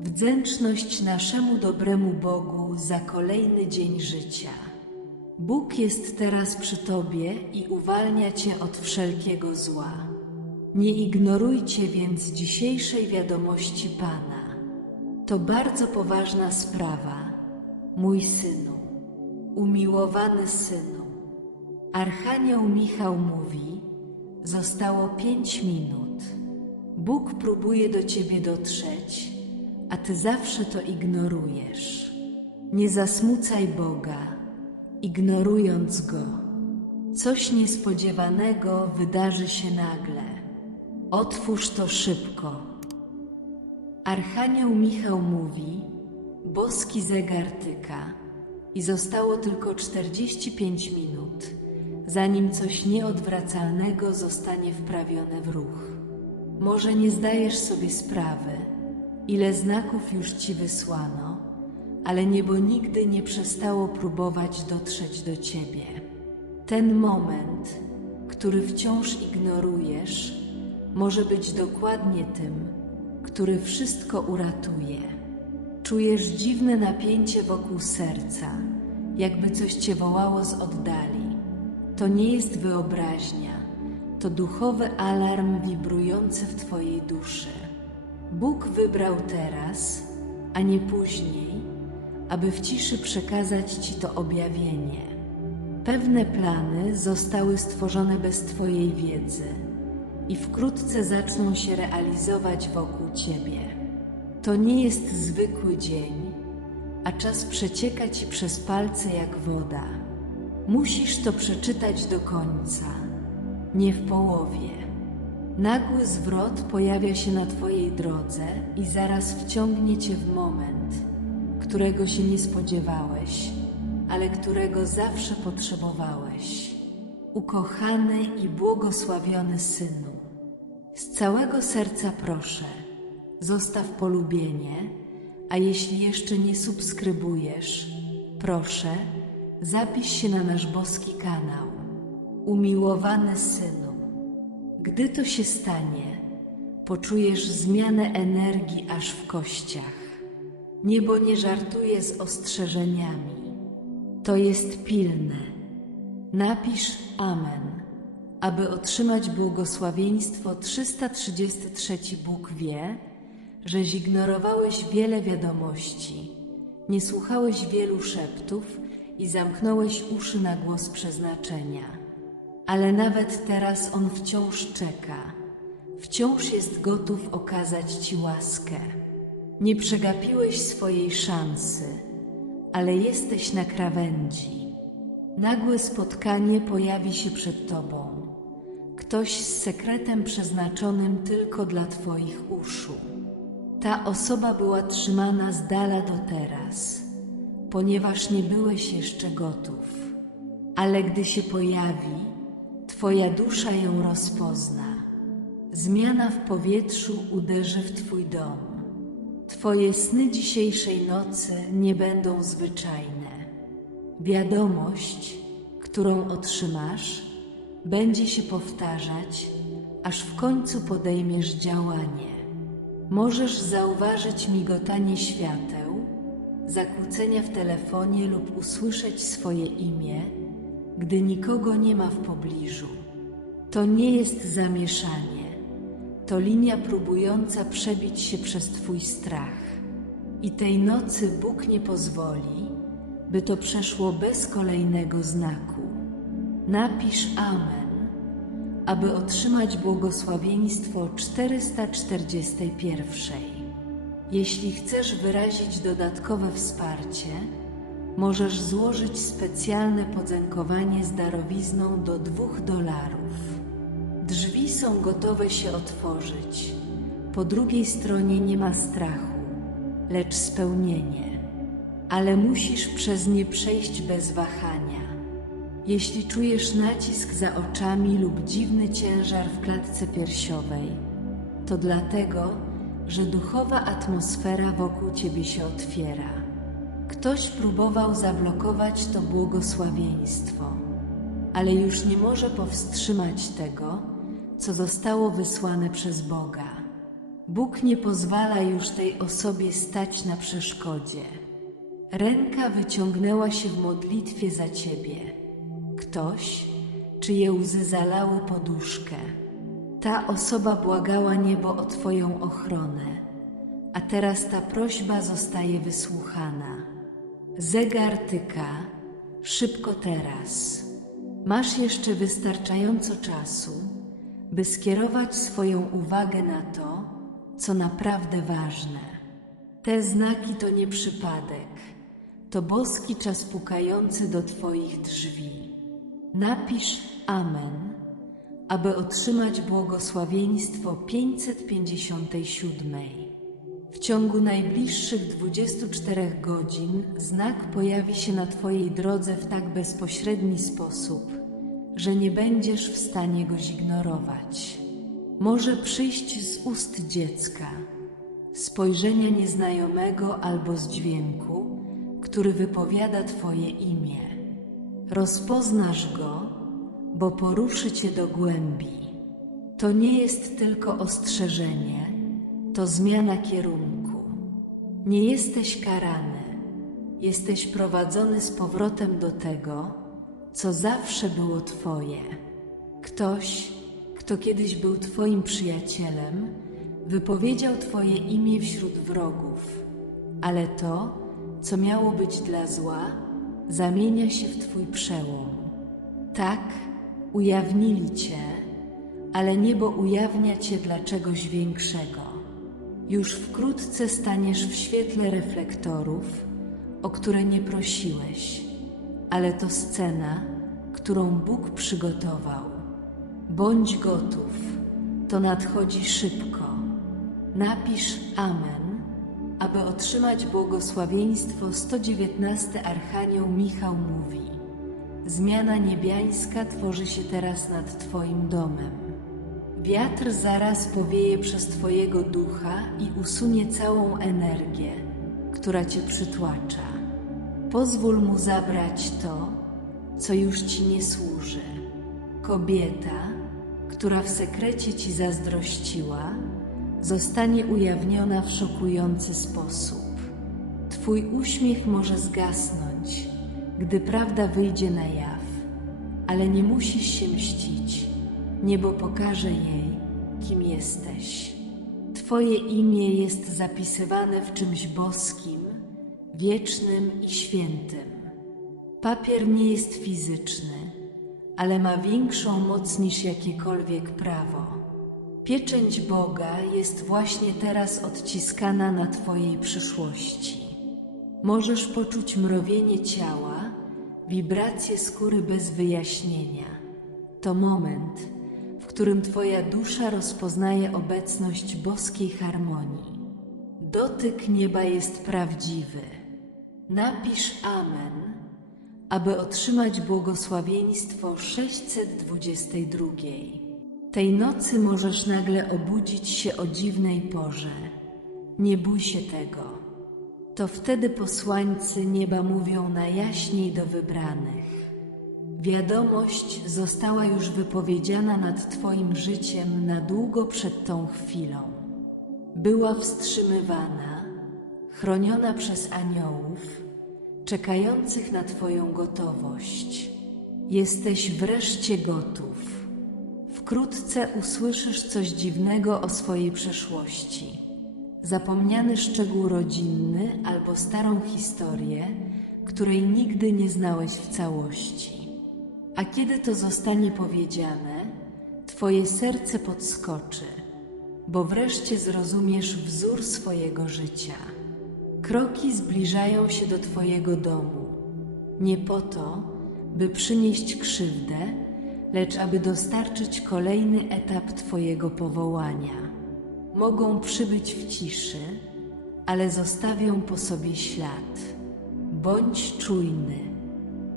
Wdzięczność naszemu dobremu Bogu za kolejny dzień życia. Bóg jest teraz przy Tobie i uwalnia Cię od wszelkiego zła. Nie ignorujcie więc dzisiejszej wiadomości Pana. To bardzo poważna sprawa, mój synu, umiłowany synu. Archanioł Michał mówi: Zostało pięć minut. Bóg próbuje do ciebie dotrzeć, a ty zawsze to ignorujesz. Nie zasmucaj Boga, ignorując go. Coś niespodziewanego wydarzy się nagle. Otwórz to szybko. Archanioł Michał mówi: Boski zegar tyka i zostało tylko 45 minut, zanim coś nieodwracalnego zostanie wprawione w ruch. Może nie zdajesz sobie sprawy, ile znaków już ci wysłano, ale niebo nigdy nie przestało próbować dotrzeć do ciebie. Ten moment, który wciąż ignorujesz, może być dokładnie tym, który wszystko uratuje. Czujesz dziwne napięcie wokół serca, jakby coś cię wołało z oddali. To nie jest wyobraźnia, to duchowy alarm wibrujący w twojej duszy. Bóg wybrał teraz, a nie później, aby w ciszy przekazać ci to objawienie. Pewne plany zostały stworzone bez twojej wiedzy i wkrótce zaczną się realizować wokół ciebie. To nie jest zwykły dzień, a czas przecieka ci przez palce jak woda. Musisz to przeczytać do końca, nie w połowie. Nagły zwrot pojawia się na Twojej drodze i zaraz wciągnie Cię w moment, którego się nie spodziewałeś, ale którego zawsze potrzebowałeś. Ukochany i błogosławiony synu, z całego serca proszę, zostaw polubienie, a jeśli jeszcze nie subskrybujesz, proszę, zapisz się na nasz boski kanał. Umiłowany synu, gdy to się stanie, poczujesz zmianę energii aż w kościach. Niebo nie żartuje z ostrzeżeniami. To jest pilne. Napisz Amen, aby otrzymać błogosławieństwo 333 Bóg wie, że zignorowałeś wiele wiadomości, nie słuchałeś wielu szeptów i zamknąłeś uszy na głos przeznaczenia. Ale nawet teraz On wciąż czeka, wciąż jest gotów okazać Ci łaskę. Nie przegapiłeś swojej szansy, ale jesteś na krawędzi. Nagłe spotkanie pojawi się przed Tobą. Ktoś z sekretem przeznaczonym tylko dla Twoich uszu. Ta osoba była trzymana z dala do teraz, ponieważ nie byłeś jeszcze gotów. Ale gdy się pojawi, Twoja dusza ją rozpozna. Zmiana w powietrzu uderzy w Twój dom. Twoje sny dzisiejszej nocy nie będą zwyczajne. Wiadomość, którą otrzymasz, będzie się powtarzać, aż w końcu podejmiesz działanie. Możesz zauważyć migotanie świateł, zakłócenia w telefonie lub usłyszeć swoje imię gdy nikogo nie ma w pobliżu. To nie jest zamieszanie, to linia próbująca przebić się przez Twój strach. I tej nocy Bóg nie pozwoli, by to przeszło bez kolejnego znaku. Napisz Amen, aby otrzymać błogosławieństwo 441. Jeśli chcesz wyrazić dodatkowe wsparcie, możesz złożyć specjalne podziękowanie z darowizną do dwóch dolarów. Drzwi są gotowe się otworzyć. Po drugiej stronie nie ma strachu, lecz spełnienie. Ale musisz przez nie przejść bez wahania. Jeśli czujesz nacisk za oczami lub dziwny ciężar w klatce piersiowej, to dlatego, że duchowa atmosfera wokół ciebie się otwiera. Ktoś próbował zablokować to błogosławieństwo, ale już nie może powstrzymać tego, co zostało wysłane przez Boga. Bóg nie pozwala już tej osobie stać na przeszkodzie. Ręka wyciągnęła się w modlitwie za ciebie. Ktoś, czyje łzy zalały poduszkę. Ta osoba błagała niebo o Twoją ochronę, a teraz ta prośba zostaje wysłuchana. Zegar tyka, szybko teraz. Masz jeszcze wystarczająco czasu, by skierować swoją uwagę na to, co naprawdę ważne. Te znaki to nie przypadek, to boski czas pukający do Twoich drzwi. Napisz Amen, aby otrzymać błogosławieństwo 557. W ciągu najbliższych 24 godzin znak pojawi się na Twojej drodze w tak bezpośredni sposób, że nie będziesz w stanie go zignorować. Może przyjść z ust dziecka, spojrzenia nieznajomego albo z dźwięku, który wypowiada Twoje imię. Rozpoznasz go, bo poruszy Cię do głębi. To nie jest tylko ostrzeżenie, to zmiana kierunku. Nie jesteś karany, jesteś prowadzony z powrotem do tego, co zawsze było Twoje. Ktoś, kto kiedyś był Twoim przyjacielem, wypowiedział Twoje imię wśród wrogów, ale to, co miało być dla zła, zamienia się w Twój przełom. Tak, ujawnili Cię, ale niebo ujawnia Cię dla czegoś większego. Już wkrótce staniesz w świetle reflektorów, o które nie prosiłeś, ale to scena, którą Bóg przygotował. Bądź gotów, to nadchodzi szybko. Napisz Amen, aby otrzymać błogosławieństwo 119 Archanioł Michał mówi. Zmiana niebiańska tworzy się teraz nad Twoim domem. Wiatr zaraz powieje przez Twojego ducha i usunie całą energię, która Cię przytłacza. Pozwól mu zabrać to, co już Ci nie służy. Kobieta, która w sekrecie Ci zazdrościła, zostanie ujawniona w szokujący sposób. Twój uśmiech może zgasnąć, gdy prawda wyjdzie na jaw, ale nie musisz się mścić. Niebo pokaże jej, kim jesteś. Twoje imię jest zapisywane w czymś boskim, wiecznym i świętym. Papier nie jest fizyczny, ale ma większą moc niż jakiekolwiek prawo. Pieczęć Boga jest właśnie teraz odciskana na Twojej przyszłości. Możesz poczuć mrowienie ciała, wibracje skóry bez wyjaśnienia. To moment, którym Twoja dusza rozpoznaje obecność boskiej harmonii. Dotyk nieba jest prawdziwy. Napisz Amen, aby otrzymać błogosławieństwo 622. Tej nocy możesz nagle obudzić się o dziwnej porze. Nie bój się tego. To wtedy posłańcy nieba mówią najjaśniej do wybranych. Wiadomość została już wypowiedziana nad Twoim życiem na długo przed tą chwilą. Była wstrzymywana, chroniona przez aniołów, czekających na Twoją gotowość. Jesteś wreszcie gotów. Wkrótce usłyszysz coś dziwnego o swojej przeszłości. Zapomniany szczegół rodzinny albo starą historię, której nigdy nie znałeś w całości. A kiedy to zostanie powiedziane, Twoje serce podskoczy, bo wreszcie zrozumiesz wzór swojego życia. Kroki zbliżają się do Twojego domu, nie po to, by przynieść krzywdę, lecz aby dostarczyć kolejny etap Twojego powołania. Mogą przybyć w ciszy, ale zostawią po sobie ślad. Bądź czujny.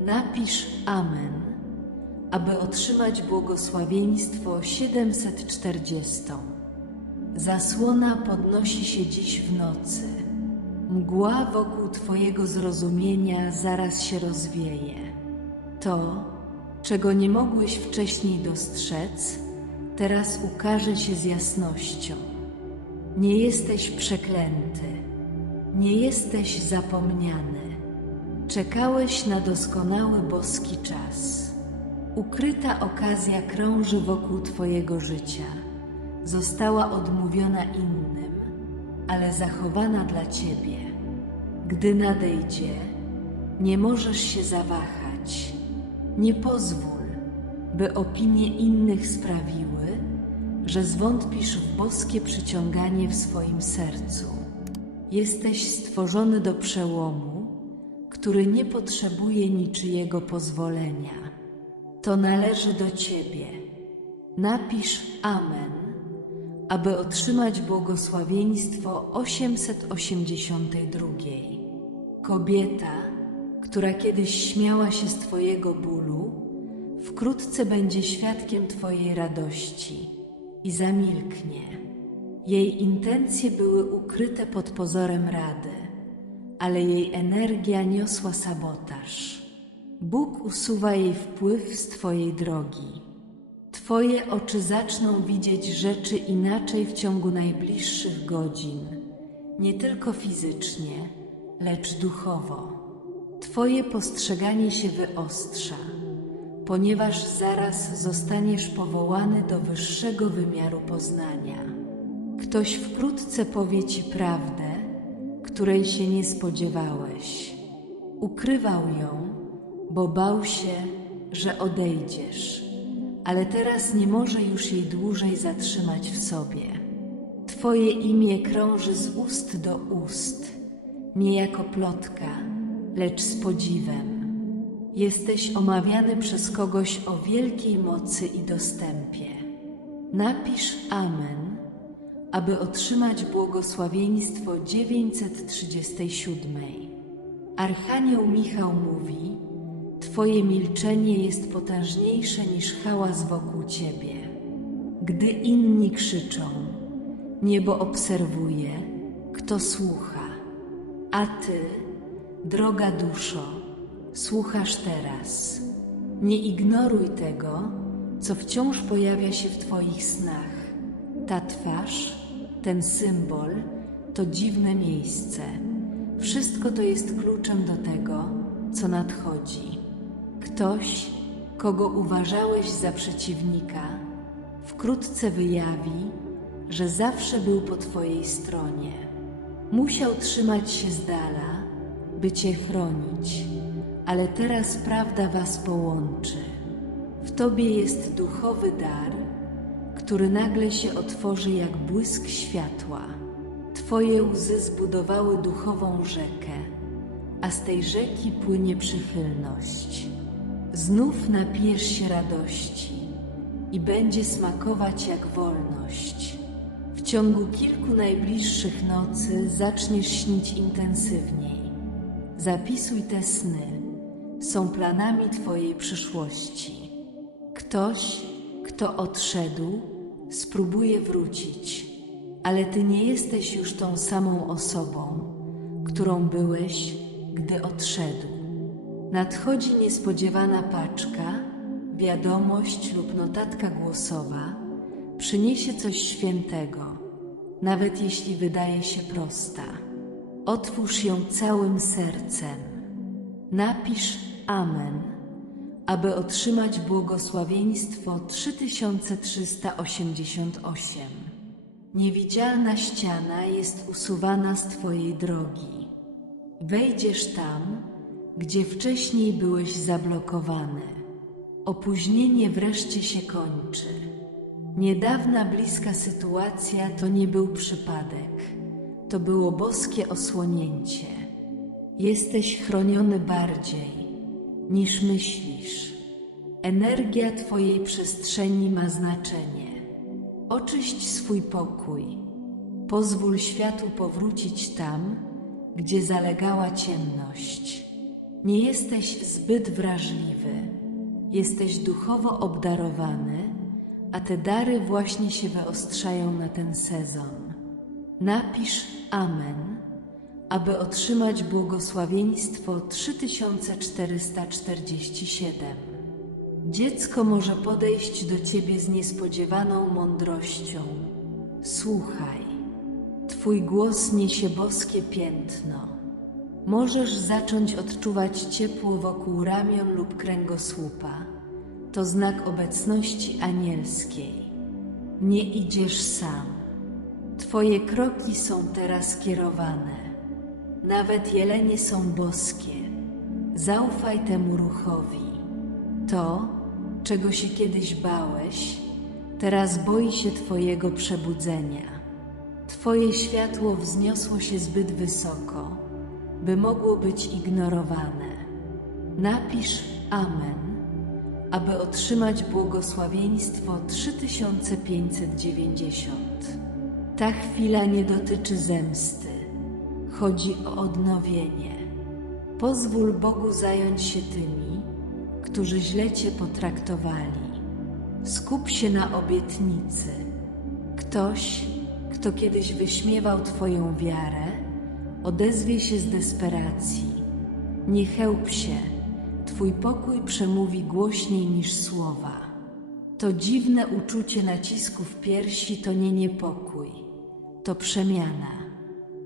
Napisz Amen, aby otrzymać błogosławieństwo 740. Zasłona podnosi się dziś w nocy. Mgła wokół Twojego zrozumienia zaraz się rozwieje. To, czego nie mogłeś wcześniej dostrzec, teraz ukaże się z jasnością. Nie jesteś przeklęty. Nie jesteś zapomniany. Czekałeś na doskonały boski czas. Ukryta okazja krąży wokół Twojego życia. Została odmówiona innym, ale zachowana dla Ciebie. Gdy nadejdzie, nie możesz się zawahać. Nie pozwól, by opinie innych sprawiły, że zwątpisz w boskie przyciąganie w swoim sercu. Jesteś stworzony do przełomu, który nie potrzebuje niczyjego pozwolenia. To należy do Ciebie. Napisz Amen, aby otrzymać błogosławieństwo 882. Kobieta, która kiedyś śmiała się z Twojego bólu, wkrótce będzie świadkiem Twojej radości i zamilknie. Jej intencje były ukryte pod pozorem rady, ale jej energia niosła sabotaż. Bóg usuwa jej wpływ z Twojej drogi. Twoje oczy zaczną widzieć rzeczy inaczej w ciągu najbliższych godzin, nie tylko fizycznie, lecz duchowo. Twoje postrzeganie się wyostrza, ponieważ zaraz zostaniesz powołany do wyższego wymiaru poznania. Ktoś wkrótce powie Ci prawdę, której się nie spodziewałeś. Ukrywał ją, bo bał się, że odejdziesz, ale teraz nie może już jej dłużej zatrzymać w sobie. Twoje imię krąży z ust do ust, nie jako plotka, lecz z podziwem. Jesteś omawiany przez kogoś o wielkiej mocy i dostępie. Napisz Amen, aby otrzymać błogosławieństwo 937. Archanioł Michał mówi: Twoje milczenie jest potężniejsze niż hałas wokół Ciebie. Gdy inni krzyczą, niebo obserwuje, kto słucha, a Ty, droga duszo, słuchasz teraz. Nie ignoruj tego, co wciąż pojawia się w Twoich snach. Ta twarz, ten symbol to dziwne miejsce. Wszystko to jest kluczem do tego, co nadchodzi. Ktoś, kogo uważałeś za przeciwnika, wkrótce wyjawi, że zawsze był po Twojej stronie. Musiał trzymać się z dala, by Cię chronić, ale teraz prawda Was połączy. W Tobie jest duchowy dar, który nagle się otworzy jak błysk światła. Twoje łzy zbudowały duchową rzekę, a z tej rzeki płynie przychylność. Znów napijesz się radości i będzie smakować jak wolność. W ciągu kilku najbliższych nocy zaczniesz śnić intensywniej. Zapisuj te sny. Są planami Twojej przyszłości. Ktoś, kto odszedł, spróbuje wrócić, ale Ty nie jesteś już tą samą osobą, którą byłeś, gdy odszedł. Nadchodzi niespodziewana paczka, wiadomość lub notatka głosowa, przyniesie coś świętego, nawet jeśli wydaje się prosta. Otwórz ją całym sercem. Napisz Amen, aby otrzymać błogosławieństwo 3388. Niewidzialna ściana jest usuwana z Twojej drogi. Wejdziesz tam, gdzie wcześniej byłeś zablokowany. Opóźnienie wreszcie się kończy. Niedawna bliska sytuacja to nie był przypadek, to było boskie osłonięcie. Jesteś chroniony bardziej niż myślisz. Energia Twojej przestrzeni ma znaczenie. Oczyść swój pokój. Pozwól światu powrócić tam, gdzie zalegała ciemność. Nie jesteś zbyt wrażliwy, jesteś duchowo obdarowany, a te dary właśnie się wyostrzają na ten sezon. Napisz Amen, aby otrzymać błogosławieństwo 3447. Dziecko może podejść do ciebie z niespodziewaną mądrością. Słuchaj. Twój głos niesie boskie piętno. Możesz zacząć odczuwać ciepło wokół ramion lub kręgosłupa. To znak obecności anielskiej. Nie idziesz sam. Twoje kroki są teraz kierowane. Nawet jelenie są boskie. Zaufaj temu ruchowi. To, czego się kiedyś bałeś, teraz boi się Twojego przebudzenia. Twoje światło wzniosło się zbyt wysoko, by mogło być ignorowane. Napisz Amen, aby otrzymać błogosławieństwo 3590. Ta chwila nie dotyczy zemsty, chodzi o odnowienie. Pozwól Bogu zająć się tymi, którzy źle Cię potraktowali. Skup się na obietnicy. Ktoś, kto kiedyś wyśmiewał Twoją wiarę, odezwie się z desperacji. Nie chełp się, Twój pokój przemówi głośniej niż słowa. To dziwne uczucie nacisku w piersi to nie niepokój, to przemiana.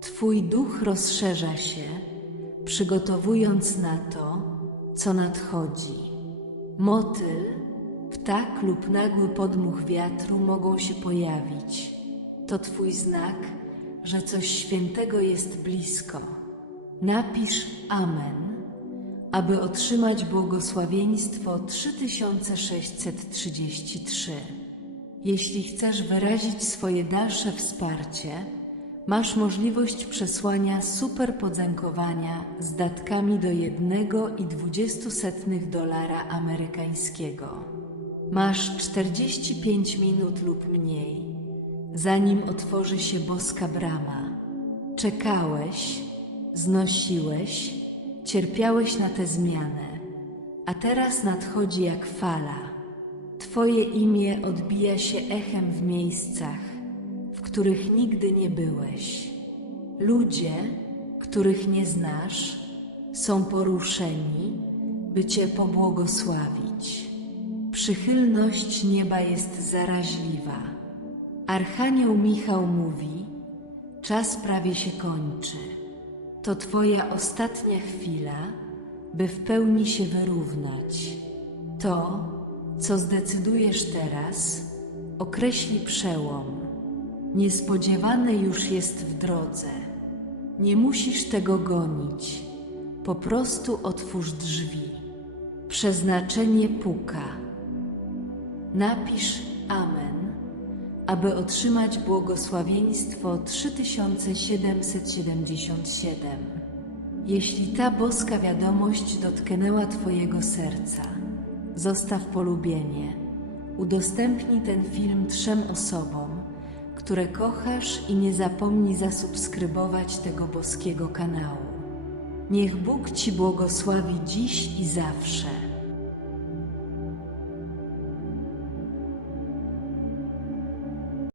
Twój duch rozszerza się, przygotowując na to, co nadchodzi. Motyl, ptak lub nagły podmuch wiatru mogą się pojawić. To Twój znak, że coś świętego jest blisko. Napisz Amen, aby otrzymać błogosławieństwo 3633. Jeśli chcesz wyrazić swoje dalsze wsparcie, masz możliwość przesłania super podziękowania z datkami do 1 i 20 setnych dolara amerykańskiego. Masz 45 minut lub mniej, zanim otworzy się boska brama. Czekałeś, znosiłeś, cierpiałeś na tę zmianę, a teraz nadchodzi jak fala. Twoje imię odbija się echem w miejscach, w których nigdy nie byłeś. Ludzie, których nie znasz, są poruszeni, by Cię pobłogosławić. Przychylność nieba jest zaraźliwa. Archanioł Michał mówi: Czas prawie się kończy. To Twoja ostatnia chwila, by w pełni się wyrównać. To, co zdecydujesz teraz, określi przełom. Niespodziewane już jest w drodze. Nie musisz tego gonić. Po prostu otwórz drzwi. Przeznaczenie puka. Napisz Amen, aby otrzymać błogosławieństwo 3777. Jeśli ta boska wiadomość dotknęła Twojego serca, zostaw polubienie. Udostępnij ten film trzem osobom, które kochasz i nie zapomnij zasubskrybować tego boskiego kanału. Niech Bóg Ci błogosławi dziś i zawsze.